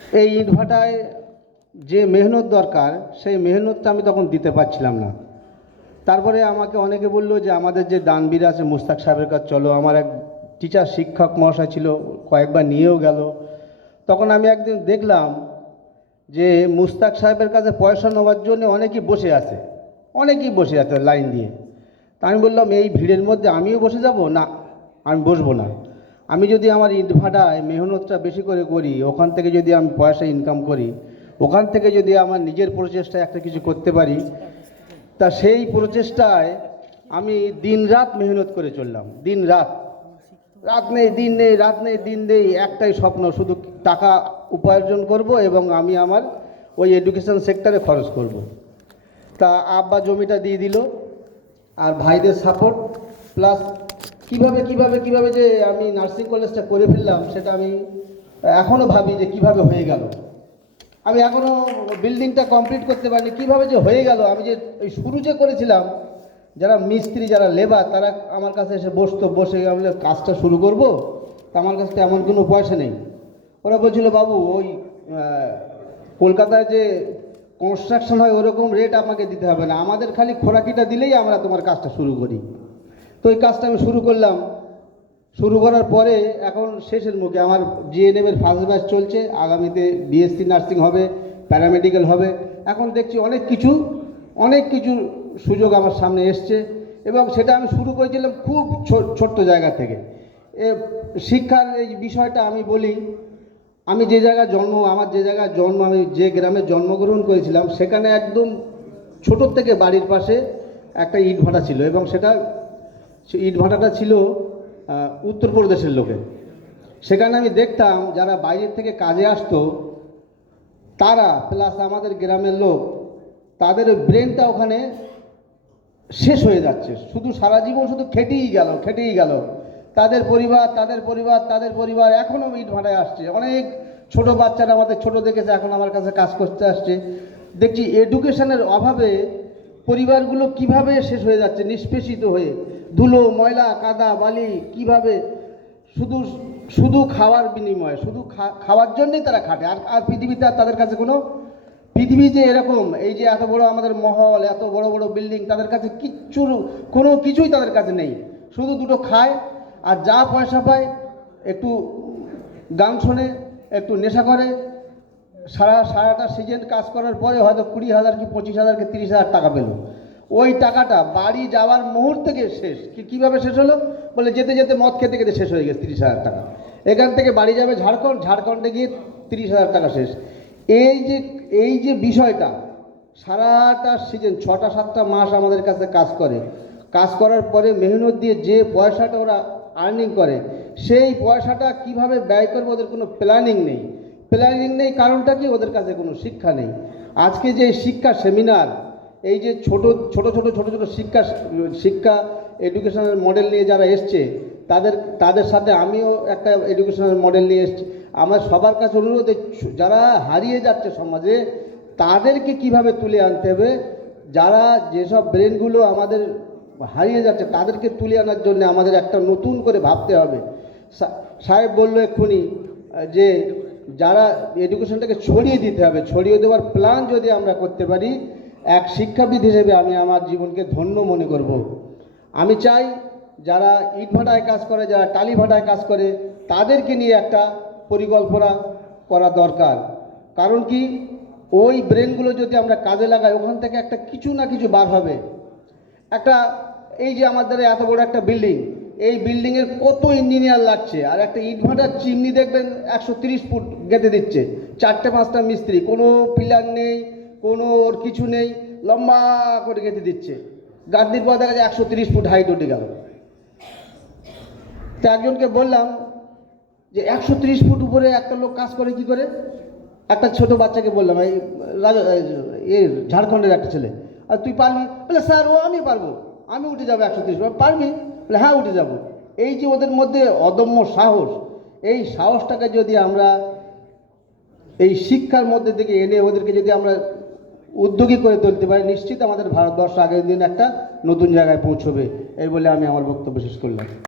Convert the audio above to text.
এই ইটভাটায় যে মেহনত দরকার, সেই মেহনতটা আমি তখন দিতে পারছিলাম না। তারপরে আমাকে অনেকে বলল যে, আমাদের যে দানবীর আছে মুস্তাক সাহেবের কাছে চলো, আমার এক টিচার শিক্ষক মহাশয় ছিল, কয়েকবার নিয়েও গেল। তখন আমি একদিন দেখলাম যে, মুস্তাক সাহেবের কাছে পয়সা নেওয়ার জন্য অনেকেই বসে আছে, অনেকেই বসে আছে লাইন দিয়ে। তা আমি বললাম, এই ভিড়ের মধ্যে আমিও বসে যাব? না, আমি বসবো না। আমি যদি আমার ইট ভাটায় মেহনতটা বেশি করে করি, ওখান থেকে যদি আমি পয়সা ইনকাম করি, ওখান থেকে যদি আমার নিজের প্রচেষ্টায় একটা কিছু করতে পারি, তা সেই প্রচেষ্টায় আমি দিন রাত মেহনত করে চললাম দিন রাত রাত নেই, দিন নেই, রাত নেই, দিন নেই, একটাই স্বপ্ন, শুধু টাকা উপার্জন করব এবং আমি আমার ওই এডুকেশন সেক্টরে খরচ করব। তা আব্বা জমিটা দিয়ে দিল, আর ভাইদের সাপোর্ট প্লাস কীভাবে কীভাবে কীভাবে যে আমি নার্সিং কলেজটা করে ফেললাম, সেটা আমি এখনও ভাবি যে কীভাবে হয়ে গেল। আমি এখনও বিল্ডিংটা কমপ্লিট করতে পারিনি। কীভাবে যে হয়ে গেল? আমি যে ওই শুরু যে করেছিলাম, যারা মিস্ত্রি, যারা লেবার তারা আমার কাছে এসে বসতো, বসে আমি কাজটা শুরু করব, তা আমার কাছে এমন কোনো পয়সা নেই। ওরা বলছিল, বাবু, ওই কলকাতায় যে কনস্ট্রাকশন হয়, ওরকম রেট আমাকে দিতে হবে না। আমাদের খালি খোরাকিটা দিলেই আমরা তোমার কাজটা শুরু করি। তো ওই কাজটা আমি শুরু করলাম। শুরু করার পরে এখন শেষের মুখে আমার জিএনএম এর ফার্স্ট ব্যাচ চলছে। আগামীতে বিএসসি নার্সিং হবে প্যারামেডিক্যাল হবে। এখন দেখছি অনেক কিছু অনেক কিছু সুযোগ আমার সামনে এসছে এবং সেটা আমি শুরু করেছিলাম খুব ছোট্ট জায়গা থেকে। এ, শিক্ষার এই বিষয়টা আমি বলি, আমি যে জায়গায় জন্ম, আমার যে জায়গায় জন্ম, আমি যে গ্রামে জন্মগ্রহণ করেছিলাম, সেখানে একদম ছোটোর থেকে বাড়ির পাশে একটা ইট ভাটা ছিল এবং সেটা সে ইট ভাটাটা ছিল উত্তরপ্রদেশের লোকের। সেখানে আমি দেখতাম যারা বাইরের থেকে কাজে আসতো, তারা প্লাস আমাদের গ্রামের লোক, তাদের ব্রেনটা ওখানে শেষ হয়ে যাচ্ছে। শুধু সারা জীবন শুধু খেটেই গেল খেটেই গেল। তাদের পরিবার তাদের পরিবার তাদের পরিবার এখনও ইট ভাটায় আসছে। অনেক ছোট বাচ্চারা আমাদের ছোট দেখেছে, এখন আমার কাছে কাজ করতে আসছে। দেখছি এডুকেশনের অভাবে পরিবারগুলো কীভাবে শেষ হয়ে যাচ্ছে, নিষ্পেষিত হয়ে। ধুলো, ময়লা, কাদা, বালি কীভাবে শুধু শুধু খাওয়ার বিনিময়ে, শুধু খাওয়ার জন্যই তারা খাটে। আর আর পৃথিবীতে আর তাদের কাছে কোনো, পৃথিবী যে এরকম, এই যে এত বড় আমাদের মহল, এত বড় বড় বিল্ডিং, তাদের কাছে কিচ্ছু, কোনো কিছুই তাদের কাছে নেই। শুধু দুটো খায়, আর যা পয়সা পায়, একটু গান শোনে, একটু নেশা করে। সারা, সারাটা সিজন কাজ করার পরে হয়তো কুড়ি হাজার কি পঁচিশ হাজার কি তিরিশ হাজার টাকা পেল। ওই টাকাটা বাড়ি যাওয়ার মুহূর্তে শেষ। কীভাবে শেষ হলো? বলে যেতে যেতে মদ খেতে খেতে শেষ হয়ে গেছে তিরিশ হাজার টাকা। এখান থেকে বাড়ি যাবে ঝাড়খণ্ড, ঝাড়খণ্ডে গিয়ে তিরিশ হাজার টাকা শেষ। এই যে এই যে বিষয়টা, সারাটা সিজন ছটা, সাতটা মাস আমাদের কাছে কাজ করে। কাজ করার পরে মেহনত দিয়ে যে পয়সাটা ওরা আর্নিং করে, সেই পয়সাটা কীভাবে ব্যয় করবে ওদের কোনো প্ল্যানিং নেই। প্ল্যানিং নেই কারণটা কি? ওদের কাছে কোনো শিক্ষা নেই। আজকে যে শিক্ষা সেমিনার এই যে ছোট ছোট ছোট ছোট ছোট শিক্ষা শিক্ষা এডুকেশনাল মডেল নিয়ে যারা এসছে, তাদের তাদের সাথে আমিও একটা এডুকেশনাল মডেল নিয়ে এসেছি। আমার সবার কাছে অনুরোধ যারা হারিয়ে যাচ্ছে সমাজে, তাদেরকে কীভাবে তুলে আনতে হবে? যারা যেসব ব্রেনগুলো আমাদের হারিয়ে যাচ্ছে, তাদেরকে তুলে আনার জন্য আমাদের একটা নতুন করে ভাবতে হবে। সাহেব বলল এক্ষুনি, যে যারা এডুকেশনটাকে ছড়িয়ে দিতে হবে, ছড়িয়ে দেওয়ার প্ল্যান যদি আমরা করতে পারি এক শিক্ষাবিদ হিসেবে আমি আমার জীবনকে ধন্য মনে করব। আমি চাই যারা ইট ভাটায় কাজ করে, যারা টালি ভাটায় কাজ করে, তাদেরকে নিয়ে একটা পরিকল্পনা করা দরকার। কারণ কি? ওই ব্রেনগুলো যদি আমরা কাজে লাগাই, ওখান থেকে একটা কিছু না কিছু বার হবে। একটা, এই যে আমাদের এত বড় একটা বিল্ডিং, এই বিল্ডিংয়ের কত ইঞ্জিনিয়ার লাগছে? আর একটা ইটভাটার চিমনি দেখবেন একশো ফুট গেঁথে দিচ্ছে। চারটে পাঁচটা মিস্ত্রি, কোনো পিলার নেই কোনো ওর কিছু নেই, লম্বা করে গেঁথে দিচ্ছে। গাদ্দির পর দেখা যায় একশো তিরিশ ফুট হাইট উঠে গেল। তা একজনকে বললাম যে, একশো তিরিশ ফুট উপরে একটা লোক কাজ করে কি করে? একটা ছোট বাচ্চাকে বললাম, এই রাজা ঝাড়খণ্ডের একটা ছেলে। আর তুই পারবি? বলে, স্যার, ও আমি পারব। আমি উঠে যাব একশো তিরিশ পারবি? বলে হ্যাঁ উঠে যাব। এই যে ওদের মধ্যে অদম্য সাহস, এই সাহসটাকে যদি আমরা এই শিক্ষার মধ্যে থেকে এনে ওদেরকে যদি আমরা উদ্যোগী করে তুলতে পারি। নিশ্চিত আমাদের ভারতবর্ষ আগের দিন একটা নতুন জায়গায় পৌঁছবে, এই বলে আমি আমার বক্তব্য শেষ করলাম।